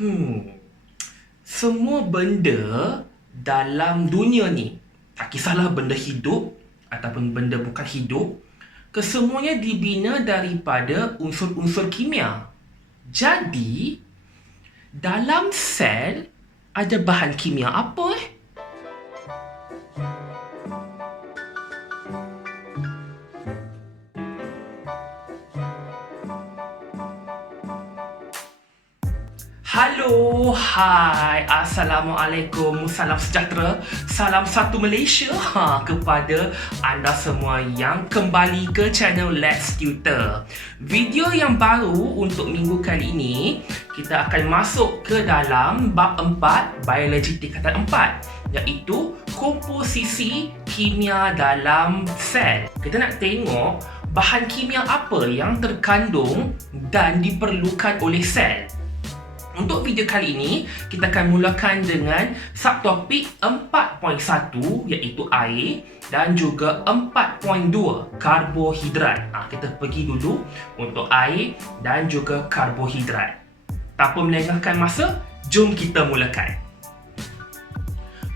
Hmm, semua benda dalam dunia ni, tak kisahlah benda hidup ataupun benda bukan hidup, kesemuanya dibina daripada unsur-unsur kimia. Jadi, dalam sel ada bahan kimia apa Halo, hai, Assalamualaikum, salam sejahtera, salam satu Malaysia kepada anda semua yang kembali ke channel Let's Tutor. Video yang baru untuk minggu kali ini, kita akan masuk ke dalam bab 4, Biologi tingkatan 4, iaitu komposisi kimia dalam sel. Kita nak tengok bahan kimia apa yang terkandung dan diperlukan oleh sel. Untuk video kali ini, kita akan mulakan dengan subtopik 4.1 iaitu air dan juga 4.2 karbohidrat. Kita pergi dulu untuk air dan juga karbohidrat. Tanpa melengahkan masa, jom kita mulakan.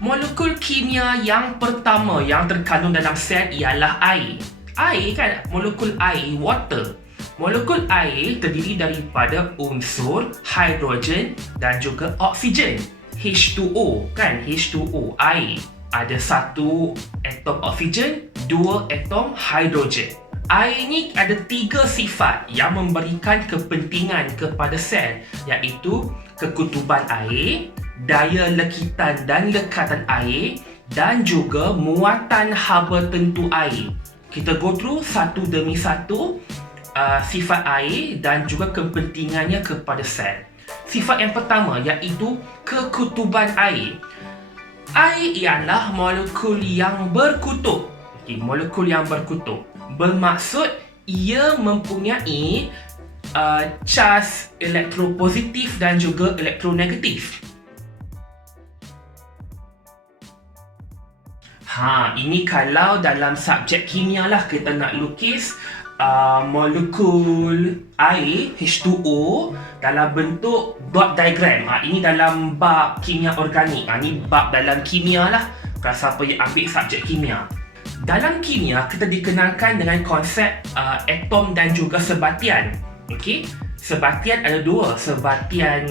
Molekul kimia yang pertama yang terkandung dalam sel ialah air. Air kan, molekul air, water. Molekul air terdiri daripada unsur hidrogen dan juga oksigen. H2O kan, H2O, air. Ada satu atom oksigen, dua atom hidrogen. Air ni ada tiga sifat yang memberikan kepentingan kepada sel, iaitu kekutuban air, daya lekitan dan lekatan air dan juga muatan haba tentu air. Kita go through satu demi satu sifat air dan juga kepentingannya kepada sel. Sifat yang pertama iaitu kekutuban air. Air ialah molekul yang berkutub. Molekul yang berkutub bermaksud ia mempunyai charge elektropositif dan juga elektronegatif. Ini kalau dalam subjek kimia lah kita nak lukis molekul air H2O dalam bentuk dot diagram. Ini dalam bab kimia organik. Ini bab dalam kimia lah, kalau siapa yang ambil subjek kimia. Dalam kimia kita dikenalkan dengan konsep atom dan juga sebatian. Sebatian ada dua, sebatian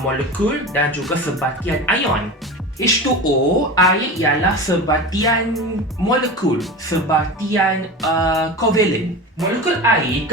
molekul dan juga sebatian ion. H2O, air ialah sebatian molekul, sebatian covalent. Molekul air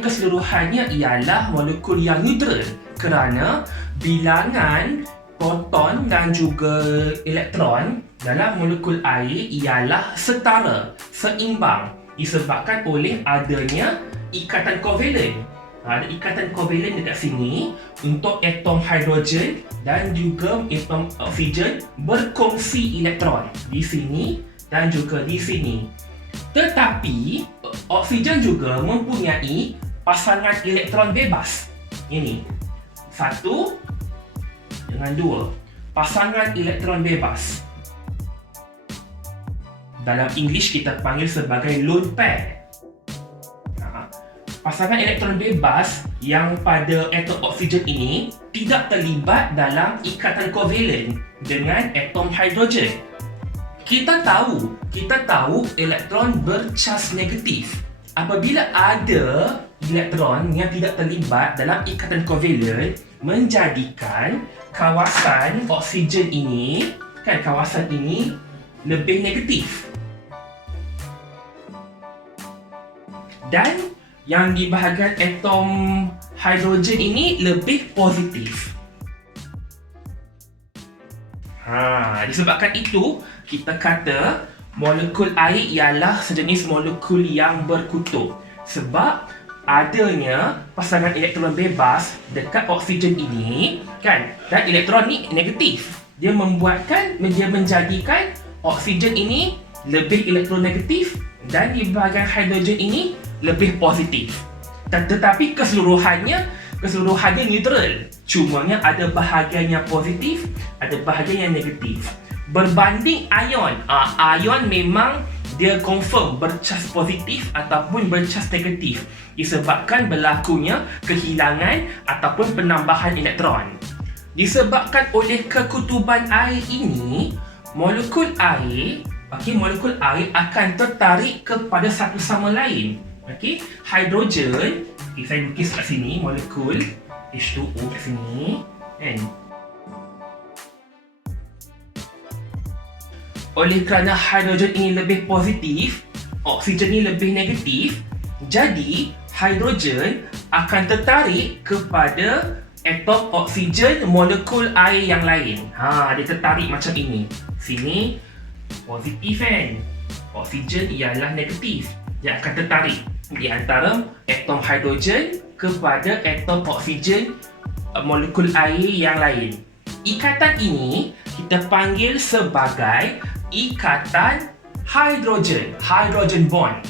keseluruhannya ialah molekul yang neutral kerana bilangan proton dan juga elektron dalam molekul air ialah setara, seimbang disebabkan oleh adanya ikatan covalent. Ada ikatan covalent dekat sini untuk atom hidrogen dan juga atom oksigen berkongsi elektron di sini dan juga di sini. Tetapi oksigen juga mempunyai pasangan elektron bebas. Ini satu dengan dua, pasangan elektron bebas. Dalam English kita panggil sebagai lone pair. Pasangan elektron bebas yang pada atom oksigen ini tidak terlibat dalam ikatan kovalent dengan atom hidrogen. Kita tahu elektron bercas negatif. Apabila ada elektron yang tidak terlibat dalam ikatan kovalent, menjadikan kawasan oksigen ini, kawasan ini lebih negatif. Dan yang di bahagian atom hidrogen ini lebih positif. Disebabkan itu, kita kata molekul air ialah sejenis molekul yang berkutub. Sebab adanya pasangan elektron bebas dekat oksigen ini, dan elektron ni negatif. Dia menjadikan oksigen ini lebih elektronegatif dan di bahagian hidrogen ini lebih positif. Tetapi keseluruhannya neutral. Cumanya ada bahagian yang positif, ada bahagian yang negatif. Berbanding ion. Ion memang dia confirm bercas positif ataupun bercas negatif disebabkan berlakunya kehilangan ataupun penambahan elektron. Disebabkan oleh kekutuban air ini, molekul air akan tertarik kepada satu sama lain. Okey, hidrogen, saya lukis kat sini molekul H2O kat sini, kan? Oleh kerana hidrogen ini lebih positif, oksigen ini lebih negatif, jadi hidrogen akan tertarik kepada atom oksigen molekul air yang lain. Dia tertarik macam ini. Sini positif kan? Oksigen ialah negatif. Dia akan tertarik di antara atom hidrogen kepada atom oksigen molekul air yang lain. Ikatan ini kita panggil sebagai ikatan hidrogen bond.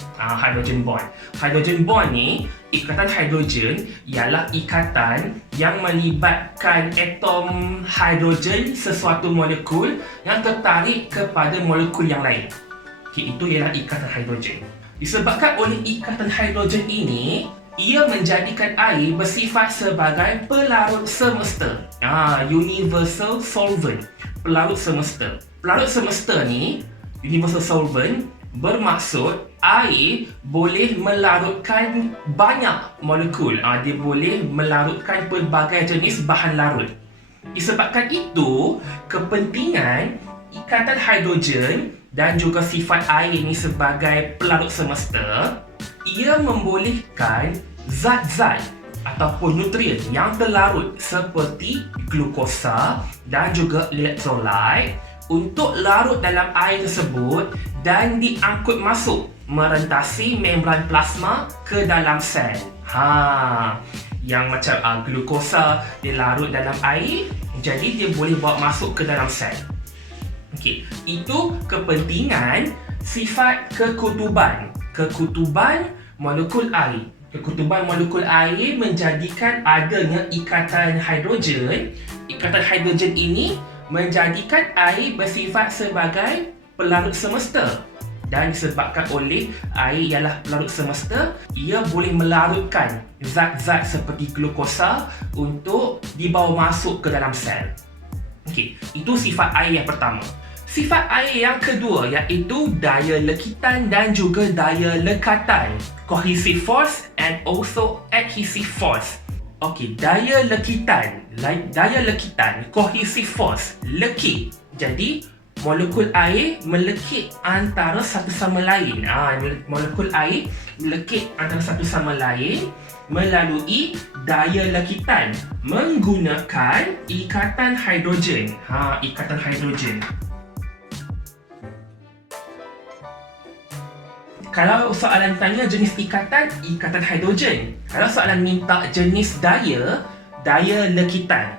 Hidrogen bond ni, ikatan hidrogen ialah ikatan yang melibatkan atom hidrogen sesuatu molekul yang tertarik kepada molekul yang lain. Okay, itu ialah ikatan hidrogen. Disebabkan oleh ikatan hidrogen ini, ia menjadikan air bersifat sebagai pelarut semesta. Universal solvent, pelarut semesta. Pelarut semesta ni, universal solvent, bermaksud air boleh melarutkan banyak molekul. Dia boleh melarutkan pelbagai jenis bahan larut. Disebabkan itu, kepentingan ikatan hidrogen dan juga sifat air ini sebagai pelarut semesta, ia membolehkan zat-zat ataupun nutrien yang terlarut seperti glukosa dan juga elektrolit untuk larut dalam air tersebut dan diangkut masuk merentasi membran plasma ke dalam sel. Yang macam glukosa dia larut dalam air, jadi dia boleh bawa masuk ke dalam sel. Okey, itu kepentingan sifat kekutuban molekul air. Kekutuban molekul air menjadikan adanya ikatan hidrogen. Ikatan hidrogen ini menjadikan air bersifat sebagai pelarut semesta. Dan disebabkan oleh air ialah pelarut semesta, ia boleh melarutkan zat-zat seperti glukosa untuk dibawa masuk ke dalam sel. Okey, itu sifat air yang pertama. Sifat air yang kedua iaitu daya lekitan dan juga daya lekatan. Cohesive force and also adhesive force. Okey, daya lekitan, cohesive force, lekit. Jadi, molekul air melekit antara satu sama lain. Molekul air melekit antara satu sama lain melalui daya lekitan menggunakan ikatan hidrogen. Ikatan hidrogen. Kalau soalan tanya jenis ikatan hidrogen. Kalau soalan minta jenis daya lekitan.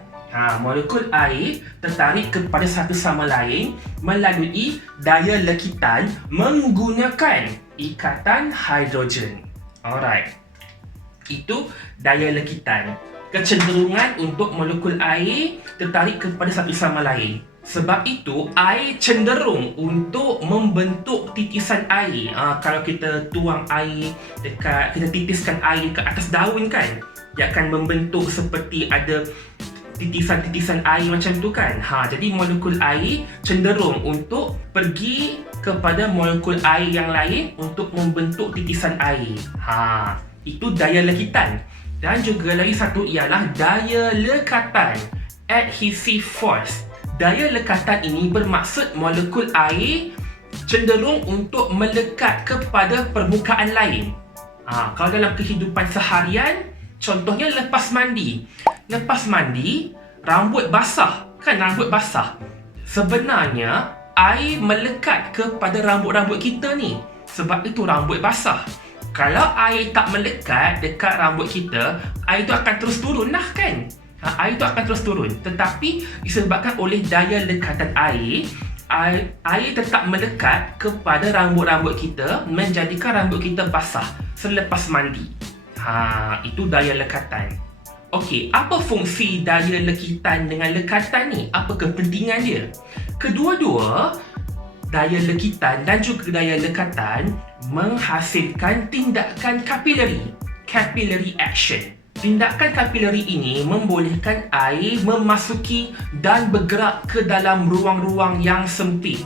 Molekul air tertarik kepada satu sama lain melalui daya lekitan menggunakan ikatan hidrogen. Alright. Itu daya lekitan. Kecenderungan untuk molekul air tertarik kepada satu sama lain. Sebab itu, air cenderung untuk membentuk titisan air. Kalau kita tuang air kita titiskan air ke atas daun kan, dia akan membentuk seperti ada titisan-titisan air macam tu kan. Jadi molekul air cenderung untuk pergi kepada molekul air yang lain untuk membentuk titisan air. Itu daya lekitan. Dan juga lagi satu ialah daya lekatan, adhesive force. Daya lekatan ini bermaksud molekul air cenderung untuk melekat kepada permukaan lain. Kalau dalam kehidupan seharian, contohnya lepas mandi. Lepas mandi, rambut basah. Kan rambut basah. Sebenarnya, air melekat kepada rambut-rambut kita ni. Sebab itu rambut basah. Kalau air tak melekat dekat rambut kita, air tu akan terus turun lah kan. Air tu akan terus turun. Tetapi disebabkan oleh daya lekatan air tetap melekat kepada rambut-rambut kita, menjadikan rambut kita basah selepas mandi. Itu daya lekatan. Okey, apa fungsi daya lekitan dengan lekatan ni? Apa kepentingan dia? Kedua-dua daya lekitan dan juga daya lekatan menghasilkan tindakan capillary action. Tindakan kapilari ini membolehkan air memasuki dan bergerak ke dalam ruang-ruang yang sempit.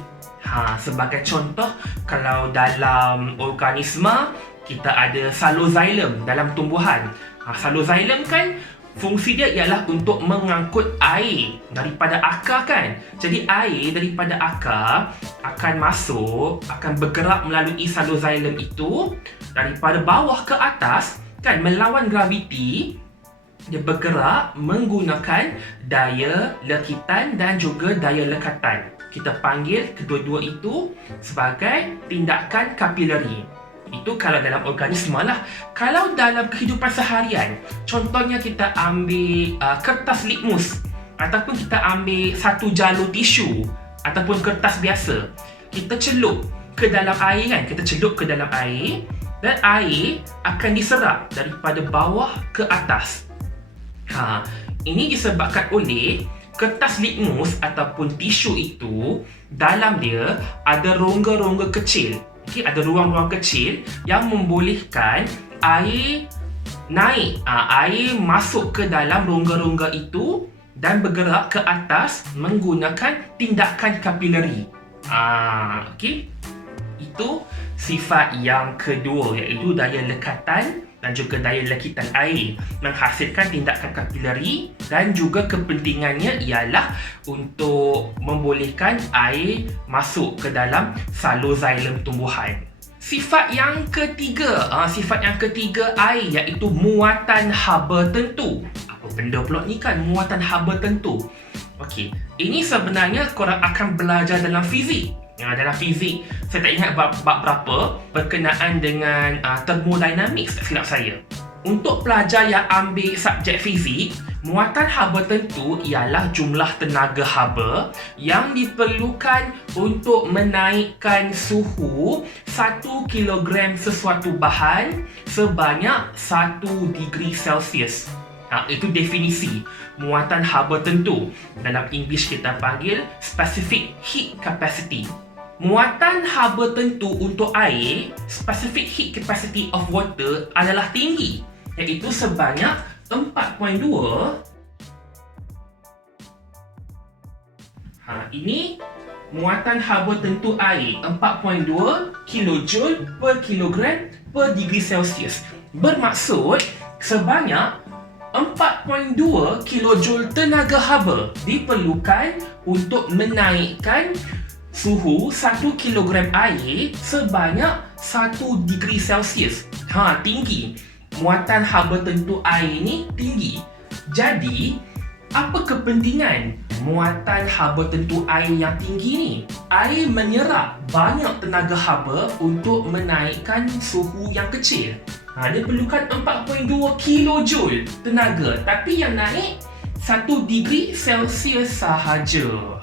Sebagai contoh, kalau dalam organisma kita ada xylem dalam tumbuhan. Xylem kan fungsi dia ialah untuk mengangkut air daripada akar kan. Jadi air daripada akar akan masuk, akan bergerak melalui xylem itu daripada bawah ke atas kan, melawan graviti. Dia bergerak menggunakan daya lekitan dan juga daya lekatan. Kita panggil kedua-dua itu sebagai tindakan kapilari. Itu kalau dalam organisma lah. Kalau dalam kehidupan seharian, contohnya kita ambil kertas litmus ataupun kita ambil satu jalur tisu ataupun kertas biasa, kita celup ke dalam air kan, kita celup ke dalam air dan air akan diserap daripada bawah ke atas. Ini disebabkan oleh kertas litmus ataupun tisu itu, dalam dia ada rongga-rongga kecil. Ada ruang-ruang kecil yang membolehkan air naik, air masuk ke dalam rongga-rongga itu dan bergerak ke atas menggunakan tindakan kapilari. Itu sifat yang kedua, iaitu daya lekatan dan juga daya lekitan air menghasilkan tindakan kapilari, dan juga kepentingannya ialah untuk membolehkan air masuk ke dalam xylem tumbuhan. Sifat yang ketiga, air, iaitu muatan haba tentu. Apa benda pula ni kan, muatan haba tentu? Ini sebenarnya korang akan belajar dalam fizik. Dalam fizik, saya tak ingat bab berapa berkenaan dengan thermodynamics, tak silap saya. Untuk pelajar yang ambil subjek fizik, muatan haba tentu ialah jumlah tenaga haba yang diperlukan untuk menaikkan suhu 1 kilogram sesuatu bahan sebanyak 1 degree Celsius. Itu definisi muatan haba tentu. Dalam English kita panggil specific heat capacity. Muatan haba tentu untuk air, specific heat capacity of water, adalah tinggi, iaitu sebanyak 4.2. Ini muatan haba tentu air, 4.2 kilojoule per kilogram per degree Celsius. Bermaksud sebanyak 4.2 kilojoule tenaga haba diperlukan untuk menaikkan suhu 1 kilogram air sebanyak 1 degree Celsius. Tinggi. Muatan haba tentu air ni tinggi. Jadi, apa kepentingan muatan haba tentu air yang tinggi ni? Air menyerap banyak tenaga haba untuk menaikkan suhu yang kecil. Dia perlukan 4.2 kilojoule tenaga, tapi yang naik 1 degree Celsius sahaja.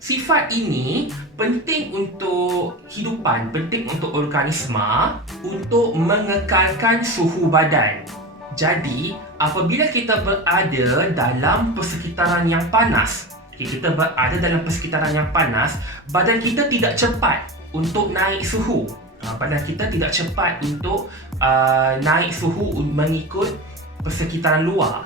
Sifat ini penting untuk hidupan, penting untuk organisma untuk mengekalkan suhu badan. Jadi, apabila kita berada dalam persekitaran yang panas, badan kita tidak cepat untuk naik suhu. Badan kita tidak cepat untuk naik suhu mengikut persekitaran luar.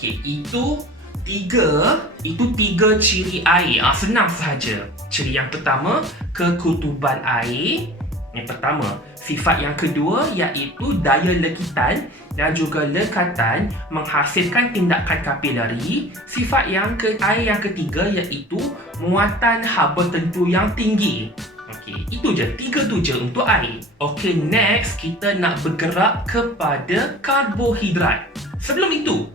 Itu tiga ciri air. Senang sahaja. Ciri yang pertama, kekutuban air. Yang pertama. Sifat yang kedua iaitu daya lekitan dan juga lekatan menghasilkan tindakan kapilari. Sifat air yang ketiga iaitu muatan haba tentu yang tinggi. Itu je, tiga tu je untuk air. Next kita nak bergerak kepada karbohidrat. Sebelum itu,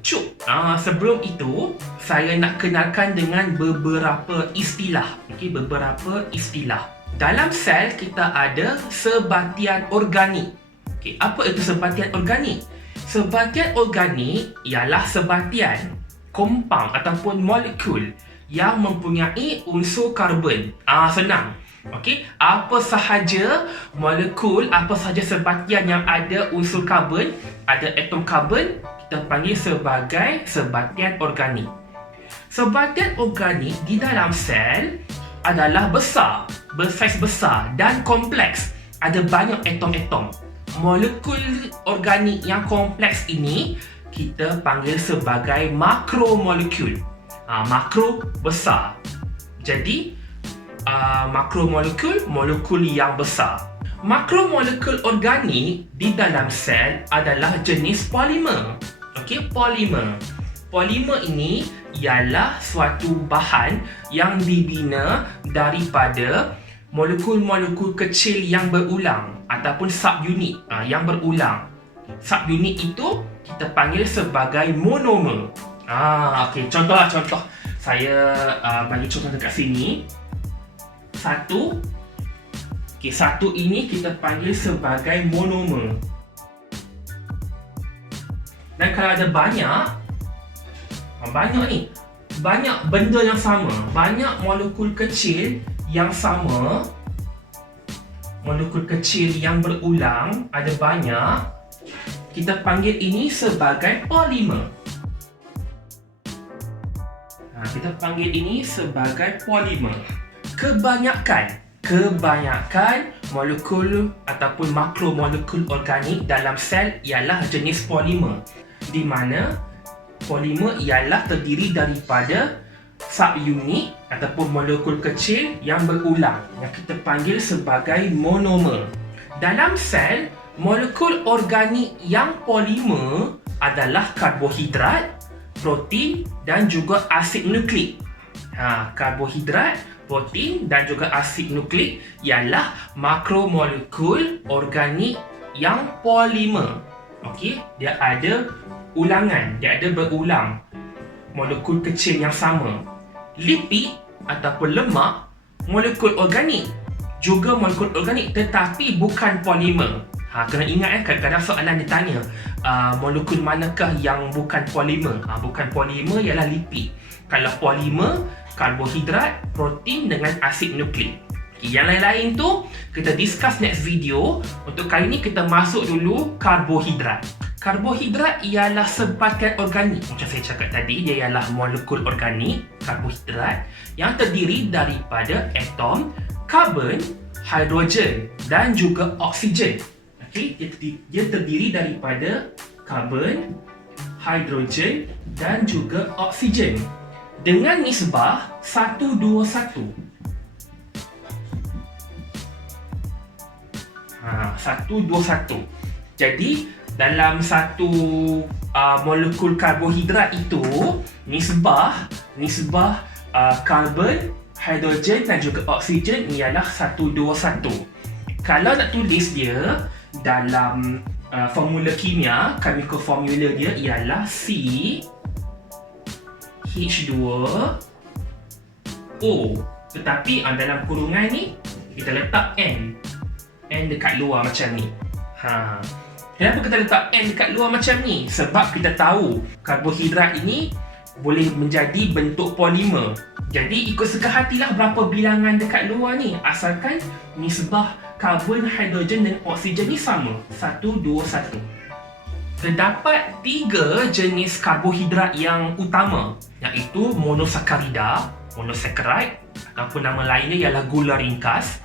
saya nak kenalkan dengan beberapa istilah. Dalam sel kita ada sebatian organik. Apa itu sebatian organik? Sebatian organik ialah sebatian, compound ataupun molekul yang mempunyai unsur karbon. Senang. Apa sahaja molekul, apa sahaja sebatian yang ada unsur karbon, ada atom karbon, kita panggil sebagai sebatian organik. Sebatian organik di dalam sel adalah besar bersaiz besar dan kompleks. Ada banyak atom-atom. Molekul organik yang kompleks ini kita panggil sebagai makromolekul. Makro besar. Jadi makromolekul, molekul yang besar. Makromolekul organik di dalam sel adalah jenis polimer. Okey, polimer. Polimer ini ialah suatu bahan yang dibina daripada molekul-molekul kecil yang berulang ataupun subunit yang berulang. Subunit itu kita panggil sebagai monomer. Okey, contoh. Saya bagi contoh dekat sini. Satu ini kita panggil sebagai monomer. Dan kalau ada banyak benda yang sama, banyak molekul kecil yang sama, molekul kecil yang berulang, ada banyak, kita panggil ini sebagai polimer. Kita panggil ini sebagai polimer. Kebanyakan molekul ataupun makromolekul organik dalam sel ialah jenis polimer, di mana polimer ialah terdiri daripada subunit ataupun molekul kecil yang berulang yang kita panggil sebagai monomer. Dalam sel, molekul organik yang polimer adalah karbohidrat, protein dan juga asid nukleik. Karbohidrat, protein dan juga asid nukleik ialah makromolekul organik yang polimer. Okey, dia ada ulangan, dia ada berulang molekul kecil yang sama. Lipid ataupun lemak, molekul organik, juga molekul organik tetapi bukan polimer. Kena ingat kadang-kadang soalan ditanya molekul manakah yang bukan polimer. Bukan polimer ialah lipid. Kalau polimer, karbohidrat, protein dengan asid nukleik. Yang lain-lain tu kita discuss next video. Untuk kali ni kita masuk dulu karbohidrat. Karbohidrat ialah sebatkan organik. Macam saya cakap tadi, dia ialah molekul organik, karbohidrat, yang terdiri daripada atom karbon, hidrogen dan juga oksigen. Okay, dia terdiri daripada karbon, hidrogen dan juga oksigen dengan nisbah 1:1. 1:1. Jadi dalam satu molekul karbohidrat itu nisbah karbon, hidrogen dan juga oksigen ialah 1:1. Kalau nak tulis dia dalam formula kimia, chemical formula dia ialah CH2O. Tetapi dalam kurungan ni kita letak N dekat luar macam ni. Kenapa kita letak N dekat luar macam ni? Sebab kita tahu karbohidrat ini boleh menjadi bentuk polimer. Jadi ikut suka hatilah berapa bilangan dekat luar ni, asalkan nisbah karbon, hidrogen dan oksigen ni sama, 1:1. Terdapat 3 jenis karbohidrat yang utama, iaitu monosakarida, monosaccharide ataupun nama lainnya ialah gula ringkas,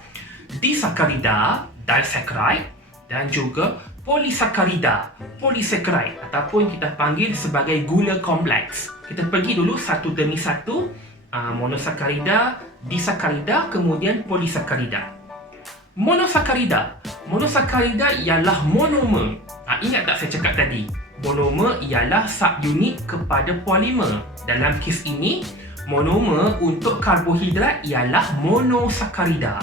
disakarida, disaccharide dan juga polisakarida, polysaccharide ataupun kita panggil sebagai gula kompleks. Kita pergi dulu satu demi satu. Monosakarida, disakarida, kemudian polisakarida. Monosakarida ialah monomer. Ingat tak saya cakap tadi? Monomer ialah subunit kepada polimer. Dalam kes ini, monomer untuk karbohidrat ialah monosakarida.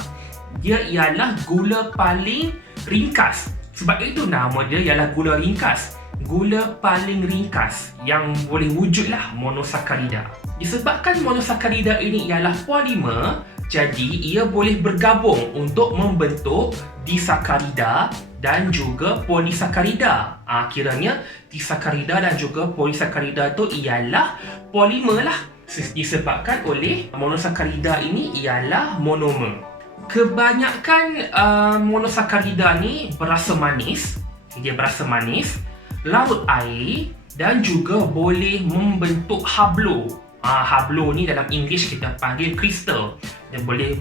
Dia ialah gula paling ringkas. Sebab itu nama dia ialah gula ringkas. Gula paling ringkas yang boleh wujudlah monosakarida. Disebabkan monosakarida ini ialah polimer, jadi ia boleh bergabung untuk membentuk disakarida dan juga polisakarida. Kiranya disakarida dan juga polisakarida itu ialah polimer lah, disebabkan oleh monosakarida ini ialah monomer. Kebanyakan monosakarida ni berasa manis. Dia berasa manis, larut air dan juga boleh membentuk hablo. Hablo ni dalam English kita panggil kristal. Dia boleh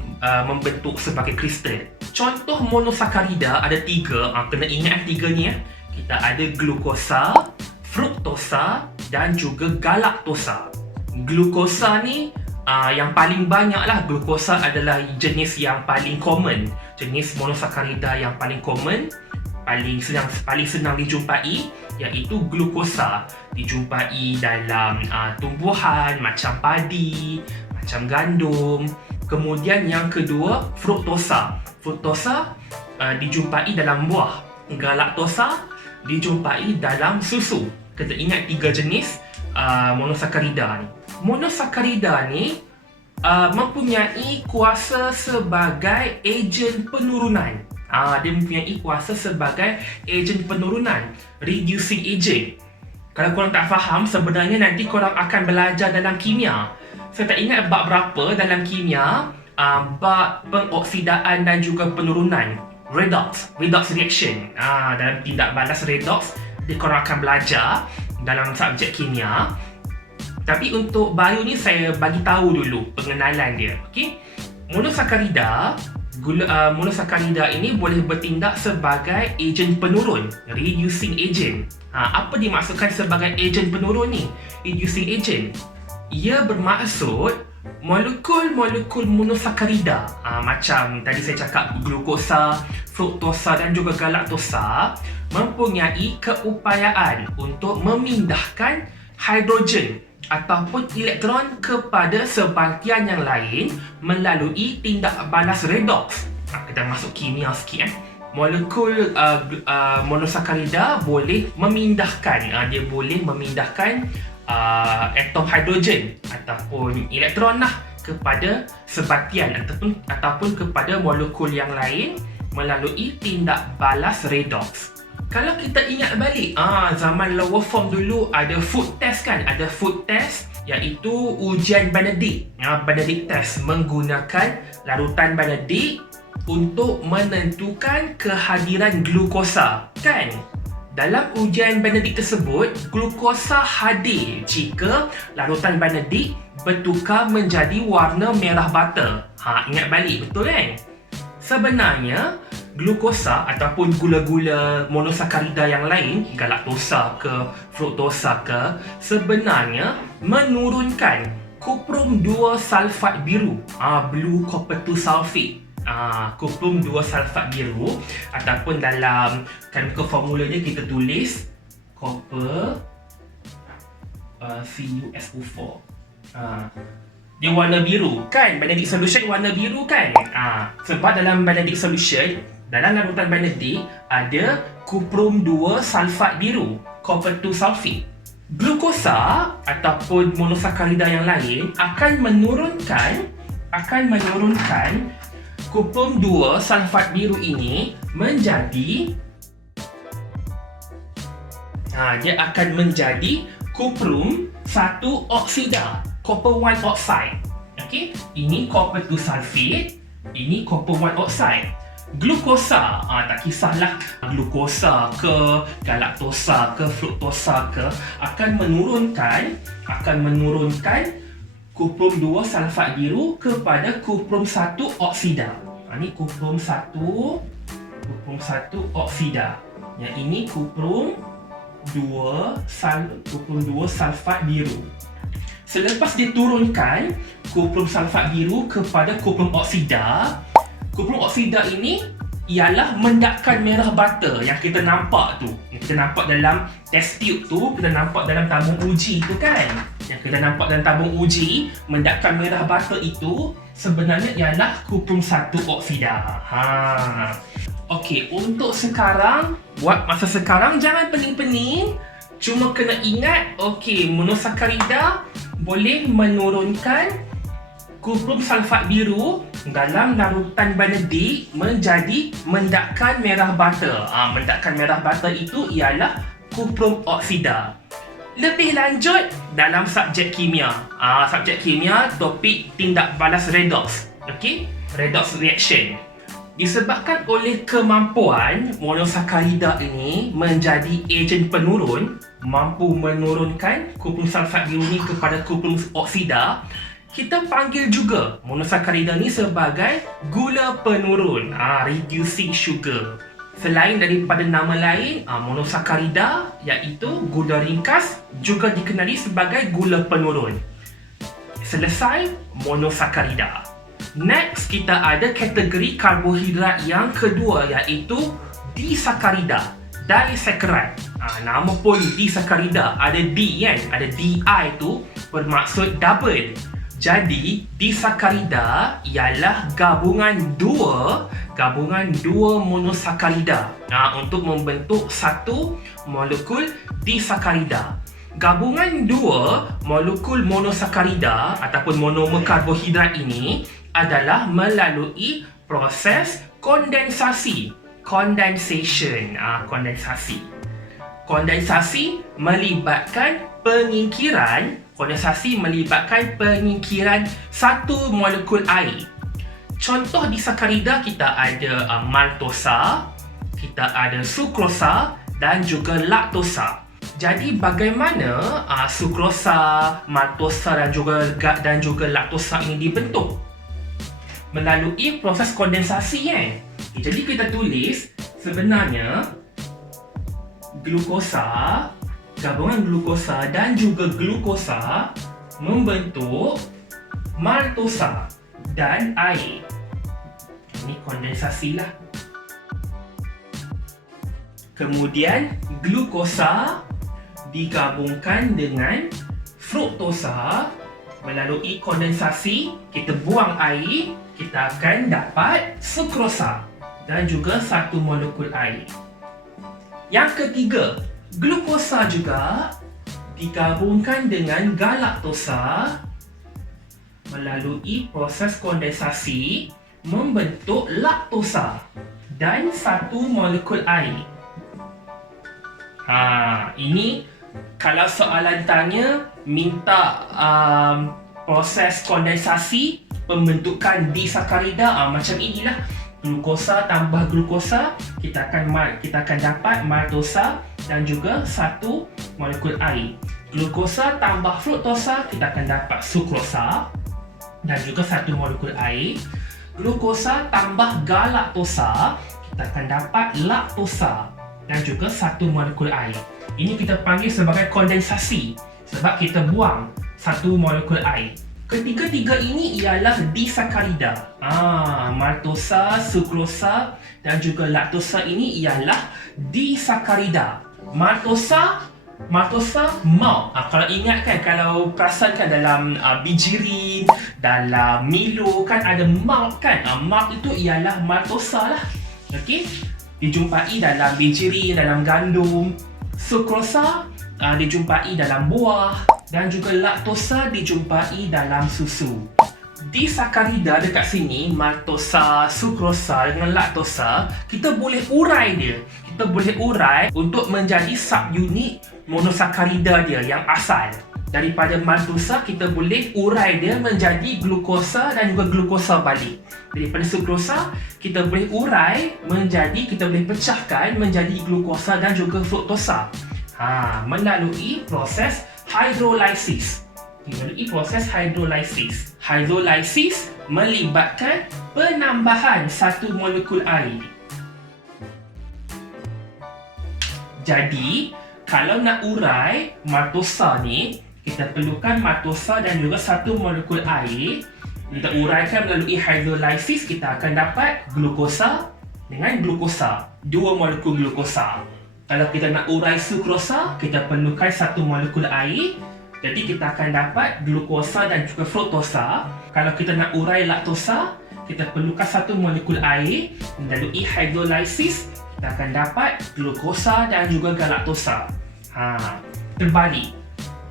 membentuk sebagai kristal. Contoh monosakarida ada 3. Kena ingat 3 ni. Kita ada glukosa, fruktosa dan juga galaktosa. Glukosa ni yang paling banyak lah. Glukosa adalah jenis yang paling common, jenis monosakarida yang paling common, paling senang dijumpai, iaitu glukosa. Dijumpai dalam tumbuhan macam padi, macam gandum. Kemudian yang kedua, fruktosa. Fruktosa dijumpai dalam buah. Galaktosa dijumpai dalam susu. Kita ingat 3 jenis monosakarida ni. Monosakarida ni mempunyai kuasa sebagai ejen penurunan. Dia mempunyai kuasa sebagai ejen penurunan, reducing agent. Kalau korang tak faham, sebenarnya nanti korang akan belajar dalam kimia. Saya tak ingat bab berapa dalam kimia, bab pengoksidaan dan juga penurunan, redox reaction. Dalam tindak balas redox, korang akan belajar dalam subjek kimia. Tapi untuk bio ni saya bagi tahu dulu pengenalan dia. Okey. Monosakarida ini boleh bertindak sebagai ejen penurun, reducing agent. Apa dimaksudkan sebagai ejen penurun ni? Reducing agent. Ia bermaksud molekul-molekul monosakarida, macam tadi saya cakap glukosa, fruktosa dan juga galaktosa, mempunyai keupayaan untuk memindahkan hidrogen ataupun elektron kepada sebahagian yang lain melalui tindak balas redox. Kita masuk kimia sikit. Molekul monosakarida boleh memindahkan, dia boleh memindahkan atom hidrogen ataupun elektron kepada sebahagian ataupun kepada molekul yang lain melalui tindak balas redox. Kalau kita ingat balik, zaman lower form dulu ada food test kan? Ada food test, iaitu ujian Benedict. Benedict test menggunakan larutan Benedict untuk menentukan kehadiran glukosa, kan? Dalam ujian Benedict tersebut, glukosa hadir jika larutan Benedict bertukar menjadi warna merah bata. Ingat balik, betul kan? Sebenarnya glukosa ataupun gula-gula monosakarida yang lain, galaktosa ke, fruktosa ke, sebenarnya menurunkan kuprum 2 sulfat biru, blue copper 2 sulfate. Kuprum 2 sulfat biru, ataupun dalam chemical formula dia kita tulis copper CuSO4. Dia warna biru kan? Benedict solution warna biru kan? Sebab dalam Benedict solution, dalam larutan Benedict ada kuprum 2 sulfat biru, copper 2 sulfate. Glukosa ataupun monosakarida yang lain akan menurunkan kuprum 2 sulfat biru ini menjadi dia akan menjadi kuprum 1 oksida, copper 1 oxide. Okey, ini copper 2 sulfate, ini copper 1 oxide. Glukosa, tak kisahlah glukosa ke, galaktosa ke, fruktosa ke, akan menurunkan kuprum 2 sulfat biru kepada kuprum 1 oksida. Ini kuprum 1 oksida. Yang ini kuprum 2 sulfat biru. Selepas diturunkan kuprum sulfat biru kepada kuprum oksida, kuprum oksida ini ialah mendakan merah bata yang kita nampak tu. Yang kita nampak dalam test tube tu, kita nampak dalam tabung uji tu kan. Yang kita nampak dalam tabung uji, mendakan merah bata itu sebenarnya ialah kuprum 1 oksida. Okey, untuk sekarang, buat masa sekarang jangan pening-pening. Cuma kena ingat, okey, monosakarida boleh menurunkan kuprum sulfat biru dalam larutan Benedict menjadi mendakan merah bata. Mendakan merah bata itu ialah kuprum oksida. Lebih lanjut dalam subjek kimia. Subjek kimia, topik tindak balas redox. Okey, redox reaction. Disebabkan oleh kemampuan monosakarida ini menjadi ejen penurun, mampu menurunkan kumpulan sulfat biru ni kepada kumpulan oksida, kita panggil juga monosakarida ni sebagai gula penurun, reducing sugar. Selain daripada nama lain, monosakarida iaitu gula ringkas juga dikenali sebagai gula penurun. Selesai monosakarida. Next, kita ada kategori karbohidrat yang kedua iaitu disakarida, disaccharide. Nama pun disakarida, ada D kan, ada DI tu bermaksud double. Jadi disakarida ialah gabungan dua monosakarida untuk membentuk satu molekul disakarida. Gabungan dua molekul monosakarida ataupun monomer karbohidrat ini adalah melalui proses kondensasi. Kondensasi melibatkan penyingkiran satu molekul air. Contoh disakarida kita ada maltosa, kita ada sukrosa dan juga laktosa. Jadi bagaimana sukrosa, maltosa dan juga laktosa ini dibentuk? Melalui proses kondensasi Jadi kita tulis sebenarnya gabungan glukosa dan juga glukosa membentuk maltosa dan air. Ini kondensasi lah. Kemudian glukosa digabungkan dengan fruktosa. Melalui kondensasi, kita buang air, kita akan dapat sukrosa dan juga satu molekul air. Yang ketiga, glukosa juga digabungkan dengan galaktosa. Melalui proses kondensasi, membentuk laktosa dan satu molekul air. Ini kalau soalan tanya minta proses kondensasi pembentukan disakarida, macam inilah. Glukosa tambah glukosa, kita akan dapat maltosa dan juga satu molekul air. Glukosa tambah fruktosa, kita akan dapat sukrosa dan juga satu molekul air. Glukosa tambah galaktosa, kita akan dapat laktosa dan juga satu molekul air. Ini kita panggil sebagai kondensasi sebab kita buang satu molekul air. Ketiga-tiga ini ialah disakarida. Maltosa, sukrosa dan juga laktosa ini ialah disakarida. Maltosa malt. Kalau ingat kan, kalau perasan kan dalam bijirin, dalam Milo kan ada malt kan. Malt itu ialah maltosa lah. Okey, dijumpai dalam bijirin, dalam gandum. Sukrosa dijumpai dalam buah dan juga laktosa dijumpai dalam susu. Disakarida dekat sini, maltosa, sukrosa dengan laktosa, kita boleh urai dia. Kita boleh urai untuk menjadi subunit monosakarida dia yang asal. Daripada maltosa, kita boleh urai dia menjadi glukosa dan juga glukosa balik. Daripada sukrosa, kita boleh urai kita boleh pecahkan menjadi glukosa dan juga fruktosa. Melalui proses hydrolysis. Hydrolysis melibatkan penambahan satu molekul air. Jadi, kalau nak urai maltosa ni, kita perlukan maltosa dan juga satu molekul air. Kita uraikan melalui hydrolysis, kita akan dapat glukosa dengan glukosa, dua molekul glukosa. Kalau kita nak urai sukrosa, kita perlukan satu molekul air. Jadi kita akan dapat glukosa dan juga fruktosa. Kalau kita nak urai laktosa, kita perlukan satu molekul air. Melalui hydrolysis, kita akan dapat glukosa dan juga galaktosa. Terbalik,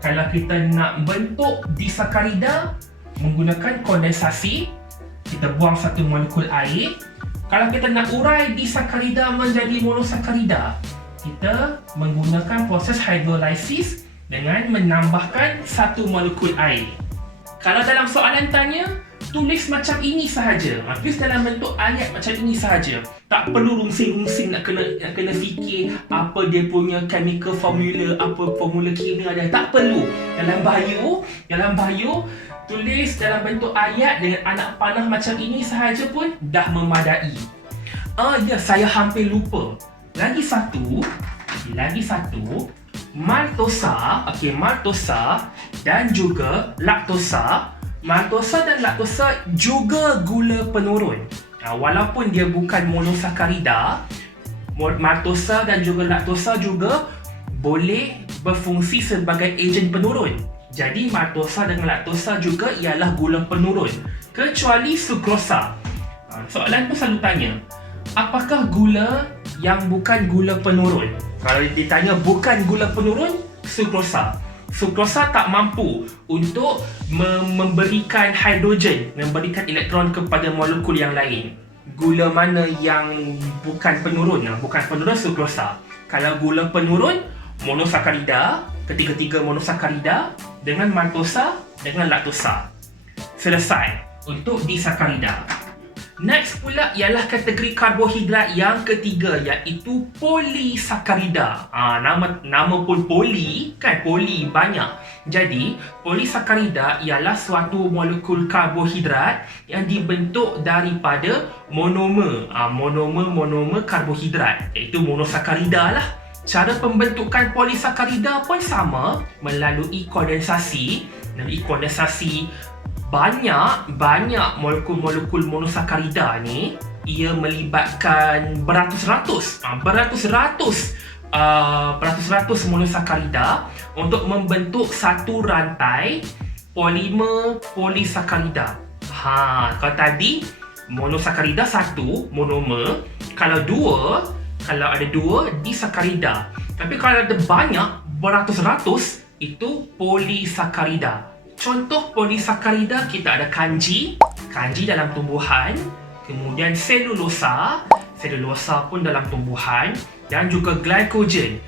kalau kita nak bentuk disakarida menggunakan kondensasi, kita buang satu molekul air. Kalau kita nak urai disakarida menjadi monosakarida, kita menggunakan proses hydrolysis dengan menambahkan satu molekul air. Kalau dalam soalan tanya, tulis macam ini sahaja. Tulis dalam bentuk ayat macam ini sahaja. Tak perlu rungsing-rungsing nak kena fikir apa dia punya chemical formula, apa formula kimia dia. Tak perlu. Dalam bio tulis dalam bentuk ayat dengan anak panah macam ini sahaja pun dah memadai. Ya, saya hampir lupa. Lagi satu, maltosa, maltosa dan juga laktosa. Maltosa dan laktosa juga gula penurun. Walaupun dia bukan monosakarida, maltosa dan juga laktosa juga boleh berfungsi sebagai ejen penurun. Jadi maltosa dengan laktosa juga ialah gula penurun, kecuali sukrosa. Soalan pun selalu tanya, apakah gula yang bukan gula penurun? Kalau ditanya bukan gula penurun, sukrosa. Sukrosa tak mampu untuk memberikan hidrogen, memberikan elektron kepada molekul yang lain. Gula mana yang bukan penurun? Bukan penurun, sukrosa. Kalau gula penurun, monosakarida, ketiga-tiga monosakarida dengan maltosa dengan laktosa. Selesai untuk disakarida. Next pula ialah kategori karbohidrat yang ketiga, iaitu polisakarida. Nama pun poli, kan? Poli banyak. Jadi polisakarida ialah suatu molekul karbohidrat yang dibentuk daripada monomer. Monomer karbohidrat, iaitu monosakarida lah. Cara pembentukan polisakarida pun sama, melalui kondensasi. Banyak molekul-molekul monosakarida ni, ia melibatkan beratus-ratus monosakarida untuk membentuk satu rantai polimer polisakarida. Kalau tadi monosakarida satu, monomer. Kalau ada dua, disakarida. Tapi kalau ada banyak, beratus-ratus, itu polisakarida. Contoh polisakarida, kita ada kanji dalam tumbuhan, kemudian selulosa pun dalam tumbuhan, dan juga glycogen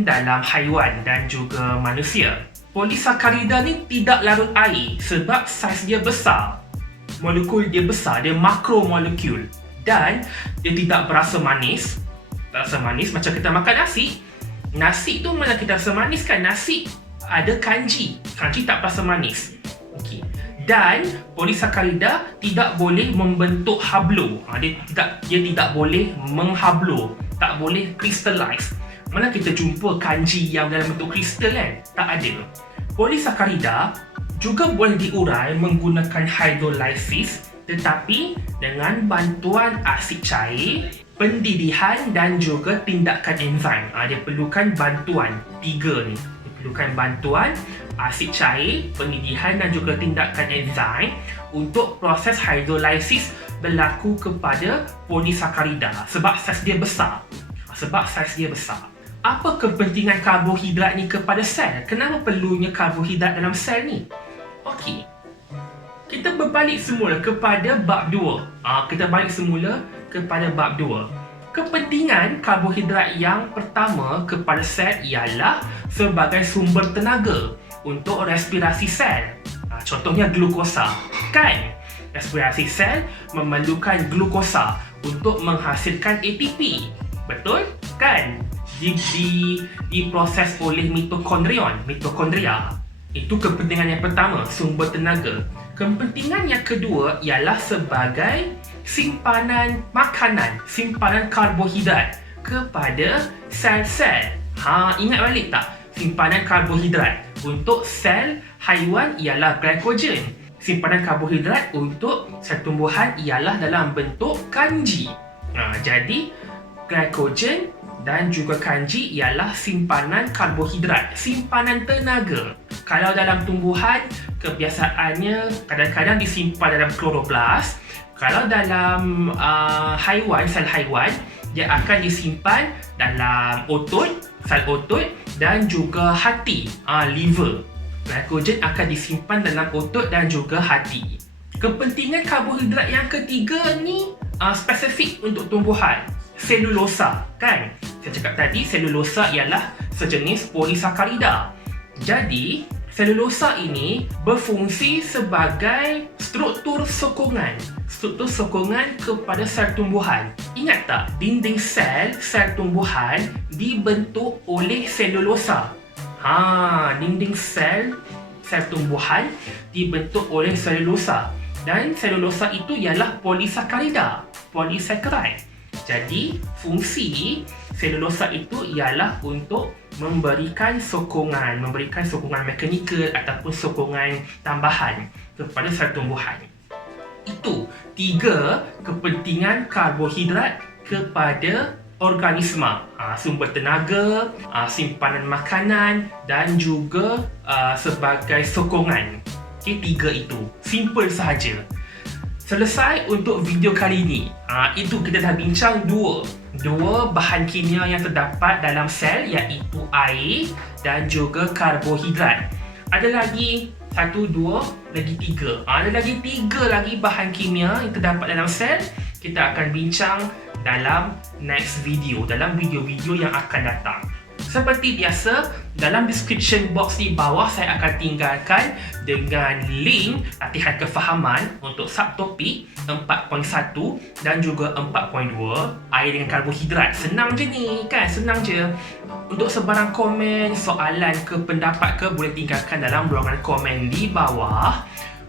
dalam haiwan dan juga manusia. Polisakarida ni tidak larut air sebab saiz dia besar. Molekul dia besar, dia makromolekul, dan dia tidak berasa manis. Macam kita makan nasi. Nasi tu mana kita rasa manis, kan? Nasi ada kanji tak rasa manis. Dan polisakarida tidak boleh membentuk hablo. Dia tidak boleh menghablo, tak boleh crystallize. Mana kita jumpa kanji yang dalam bentuk kristal, kan? Tak ada. Polisakarida juga boleh diurai menggunakan hydrolysis, tetapi dengan bantuan asid cair, pendidihan dan juga tindakan enzim. Dia perlukan bantuan tiga ni. Perlukan bantuan asid cair, pendidihan dan juga tindakan enzim untuk proses hydrolysis berlaku kepada polisakarida sebab saiz dia besar. Apa kepentingan karbohidrat ni kepada sel? Kenapa perlunya karbohidrat dalam sel ni? Kita berbalik semula kepada bab 2. Kepentingan karbohidrat yang pertama kepada sel ialah sebagai sumber tenaga untuk respirasi sel. Contohnya glukosa, kan? Respirasi sel memerlukan glukosa untuk menghasilkan ATP. Betul? Kan? Diproses oleh mitokondria. Itu kepentingan yang pertama, sumber tenaga. Kepentingan yang kedua ialah sebagai simpanan makanan, simpanan karbohidrat kepada sel-sel. Ingat balik tak? Simpanan karbohidrat untuk sel haiwan ialah glycogen. Simpanan karbohidrat untuk sel tumbuhan ialah dalam bentuk kanji. Jadi glycogen dan juga kanji ialah simpanan karbohidrat, simpanan tenaga. Kalau dalam tumbuhan, kebiasaannya kadang-kadang disimpan dalam kloroplast. Kalau dalam sel haiwan, dia akan disimpan dalam sel otot dan juga hati, liver. Glycogen akan disimpan dalam otot dan juga hati. Kepentingan karbohidrat yang ketiga ni spesifik untuk tumbuhan. Selulosa, kan? Saya cakap tadi, selulosa ialah sejenis polisakarida. Jadi, Selulosa ini berfungsi sebagai struktur sokongan kepada sel tumbuhan. Ingat tak, dinding sel tumbuhan dibentuk oleh selulosa. Dinding sel tumbuhan dibentuk oleh selulosa. Dan selulosa itu ialah polisakarida, polisaccharide. Jadi, fungsi selulosa itu ialah untuk memberikan sokongan mekanikal ataupun sokongan tambahan kepada sel tumbuhan. Itu 3 kepentingan karbohidrat kepada organisma. Sumber tenaga, simpanan makanan dan juga sebagai sokongan. Okay, 3 itu. Simple sahaja. Selesai untuk video kali ini. Itu kita dah bincang dua bahan kimia yang terdapat dalam sel, iaitu air dan juga karbohidrat. Ada lagi 1, 2, lagi 3. Ada lagi 3 lagi bahan kimia yang terdapat dalam sel. Kita akan bincang dalam next video, dalam video-video yang akan datang. Seperti biasa, dalam description box di bawah saya akan tinggalkan dengan link latihan kefahaman untuk subtopik 4.1 dan juga 4.2 air dengan karbohidrat. Senang je ni kan, senang je. Untuk sebarang komen, soalan ke pendapat ke, boleh tinggalkan dalam ruangan komen di bawah.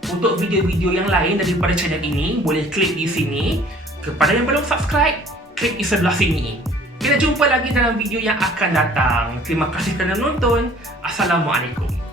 Untuk video-video yang lain daripada channel ini, boleh klik di sini. Kepada yang belum subscribe, klik di sebelah sini. Kita jumpa lagi dalam video yang akan datang. Terima kasih kerana menonton. Assalamualaikum.